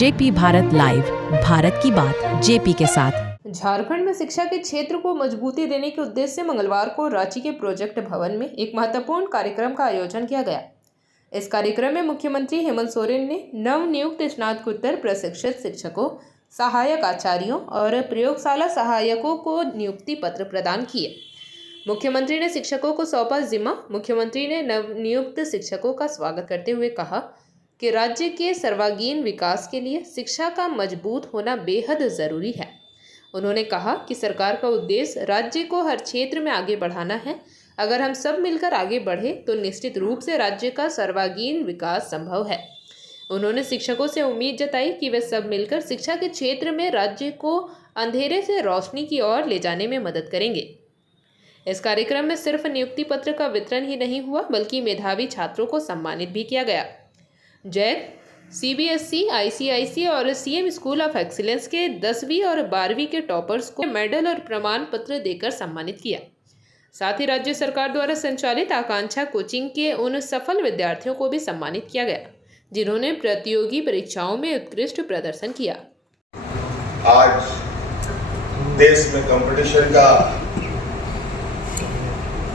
JP Bharat live, Bharat की बात JP के साथ। झारखंड में शिक्षा के क्षेत्र को मजबूती देने के उद्देश्य से मंगलवार को रांची के प्रोजेक्ट भवन में एक महत्वपूर्ण कार्यक्रम का आयोजन किया गया। इस कार्यक्रम में मुख्यमंत्री हेमंत सोरेन ने नवनियुक्त स्नातकोत्तर प्रशिक्षित शिक्षकों, सहायक आचार्यों और प्रयोगशाला सहायकों को नियुक्ति पत्र प्रदान किए। मुख्यमंत्री ने शिक्षकों को सौंपा जिम्मा। मुख्यमंत्री ने नवनियुक्त शिक्षकों का स्वागत करते हुए कहा कि राज्य के सर्वांगीण विकास के लिए शिक्षा का मजबूत होना बेहद ज़रूरी है। उन्होंने कहा कि सरकार का उद्देश्य राज्य को हर क्षेत्र में आगे बढ़ाना है। अगर हम सब मिलकर आगे बढ़े तो निश्चित रूप से राज्य का सर्वांगीण विकास संभव है। उन्होंने शिक्षकों से उम्मीद जताई कि वे सब मिलकर शिक्षा के क्षेत्र में राज्य को अंधेरे से रोशनी की ओर ले जाने में मदद करेंगे। इस कार्यक्रम में सिर्फ नियुक्ति पत्र का वितरण ही नहीं हुआ, बल्कि मेधावी छात्रों को सम्मानित भी किया गया। जैक, सीबीएसई, आईसीआईसी और सीएम स्कूल ऑफ एक्सीलेंस के 10वीं और 12वीं के टॉपर्स को मेडल और प्रमाण पत्र देकर सम्मानित किया। साथ ही राज्य सरकार द्वारा संचालित आकांक्षा कोचिंग के उन सफल विद्यार्थियों को भी सम्मानित किया गया जिन्होंने प्रतियोगी परीक्षाओं में उत्कृष्ट प्रदर्शन किया। आज देश में कंपटीशन का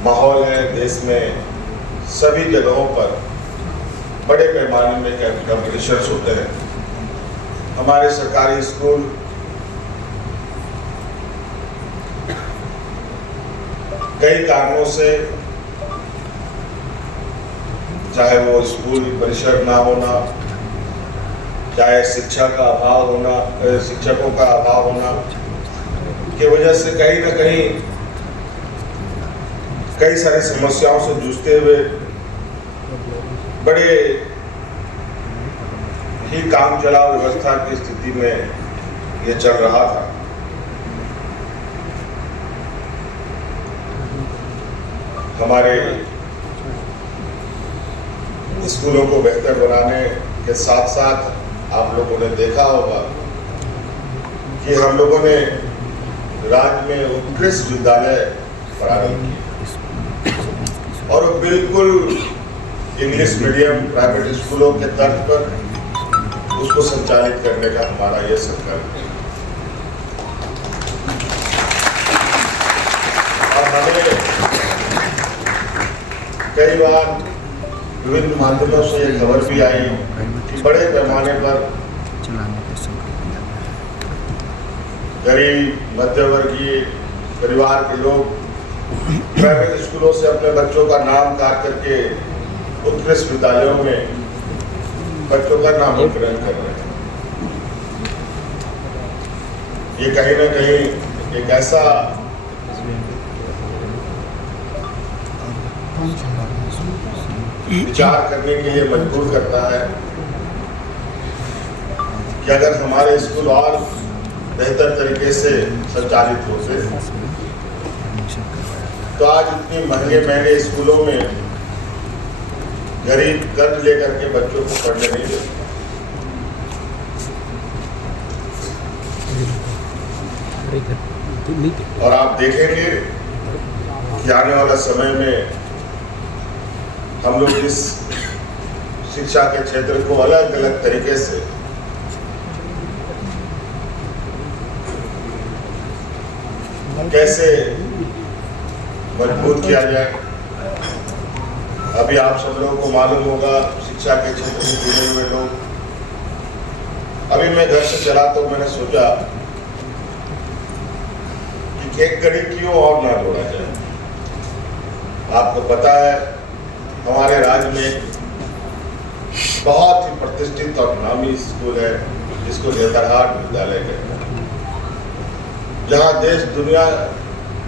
माहौल है। देश में सभी जगहों पर बड़े पैमाने में कंपटीशन होते हैं। हमारे सरकारी स्कूल कई कारणों से, चाहे वो स्कूल परिसर ना होना, चाहे शिक्षा का अभाव होना, शिक्षकों का अभाव होना की वजह से कहीं ना कहीं कई सारी समस्याओं से जूझते हुए बड़े ही काम चलाओ व्यवस्था की स्थिति में ये चल रहा था। हमारे स्कूलों को बेहतर बनाने के साथ साथ आप लोगों ने देखा होगा कि हम लोगों ने राज्य में उत्कृष्ट विद्यालय प्रारंभ किए और बिल्कुल इंग्लिश मीडियम प्राइवेट स्कूलों के तर्ज पर उसको संचालित करने का हमारा ये संकल्प है। और हमें कई बार विभिन्न माध्यमों से ये खबर भी आई कि बड़े पैमाने पर गरीब मध्यवर्गीय परिवार के लोग प्राइवेट स्कूलों से अपने बच्चों का नाम काट करके उत्कृष्ट विद्यालयों में बच्चों का नामांकन कर रहे हैं। ये कहीं ना कहीं एक ऐसा विचार करने के लिए मजबूर करता है कि अगर हमारे स्कूल और बेहतर तरीके से संचालित होते तो आज इतनी महंगे स्कूलों में गरीब कर्ज लेकर के बच्चों को पढ़ने नहीं देते। और आप देखेंगे कि आने वाला समय में हम लोग इस शिक्षा के क्षेत्र को अलग अलग तरीके से कैसे मजबूत किया जाए। अभी आप सब लोगों को मालूम होगा, शिक्षा के क्षेत्र से जुड़े हुए लोग, अभी मैं घर से चला तो मैंने सोचा कि केक कड़ी क्यों और ना जोड़ा जाए। आपको पता है हमारे राज्य में बहुत ही प्रतिष्ठित और नामी स्कूल है जिसको नेतरहाट विद्यालय कहते हैं, जहाँ देश दुनिया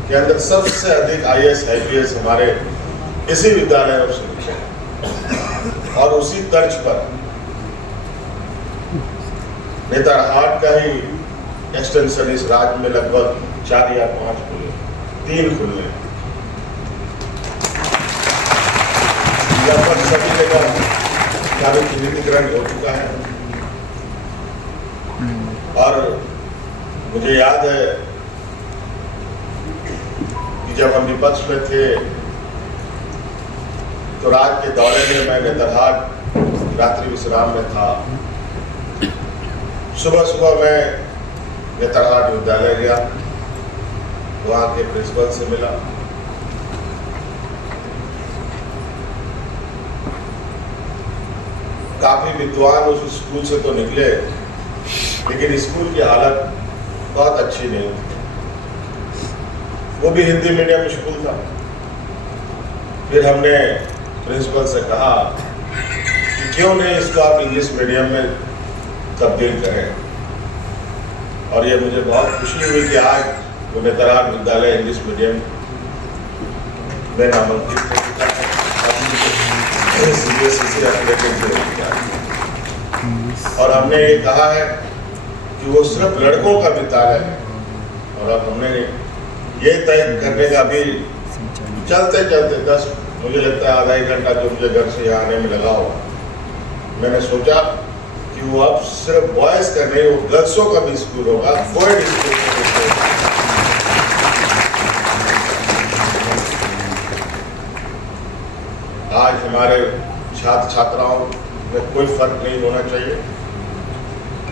के अंदर सबसे अधिक IAS IPS हमारे इसी विद्यालय में शिक्षक है। और उसी तर्ज पर नेतरहाट का ही एक्सटेंशन इस राज्य में लगभग 4 या 5 खुले, 3 खुले लगभग सभी जगह निजीकरण हो चुका है। और मुझे याद है कि जब हम विपक्ष में थे तो रात के दौरे में मैं नेतरहाट रात्रि विश्राम में था सुबह सुबह मैं नेतरहाट विद्यालय गया, वहाँ के प्रिंसिपल से मिला। काफी विद्वान उस स्कूल से तो निकले, लेकिन स्कूल की हालत बहुत अच्छी नहीं थी। वो भी हिंदी मीडियम स्कूल था। फिर हमने प्रिंसिपल से कहा कि क्यों नहीं इसको आप इंग्लिश मीडियम में तब्दील करें, और ये मुझे बहुत खुशी हुई कि आज वो नेतरहाट विद्यालय इंग्लिश मीडियम में नामांकित हो चुका है। CBSE और हमने ये कहा है कि वो सिर्फ लड़कों का विद्यालय है, और अब हमने ये तय करने का भी चलते चलते 10 मुझे लगता है आधा एक घंटा जो मुझे घर से यहाँ आने में लगा हो, मैंने सोचा कि वो अब सिर्फ बॉयज का नहीं, वो गर्ल्सों का भी स्कूल होगा, कोएड स्कूल। आज हमारे छात्र छात्राओं में कोई फर्क नहीं होना चाहिए,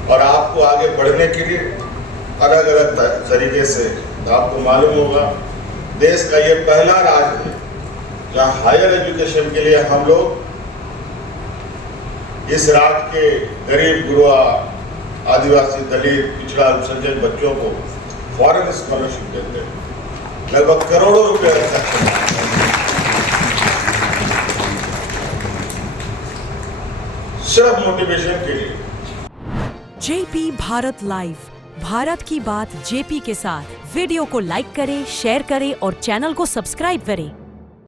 और आपको आगे बढ़ने के लिए अलग अलग तरीके से, आपको मालूम होगा देश का ये पहला राज्य है जहाँ हायर एजुकेशन के लिए हम लोग इस राज्य के गरीब गुरुआ, आदिवासी, दलित, पिछड़ा अल्पसंख्यक बच्चों को फॉरेन स्कॉलरशिप देते हैं, लगभग करोड़ों रुपए सिर्फ मोटिवेशन के लिए। जेपी भारत लाइव, भारत की बात जेपी के साथ। वीडियो को लाइक करें, शेयर करें और चैनल को सब्सक्राइब करें।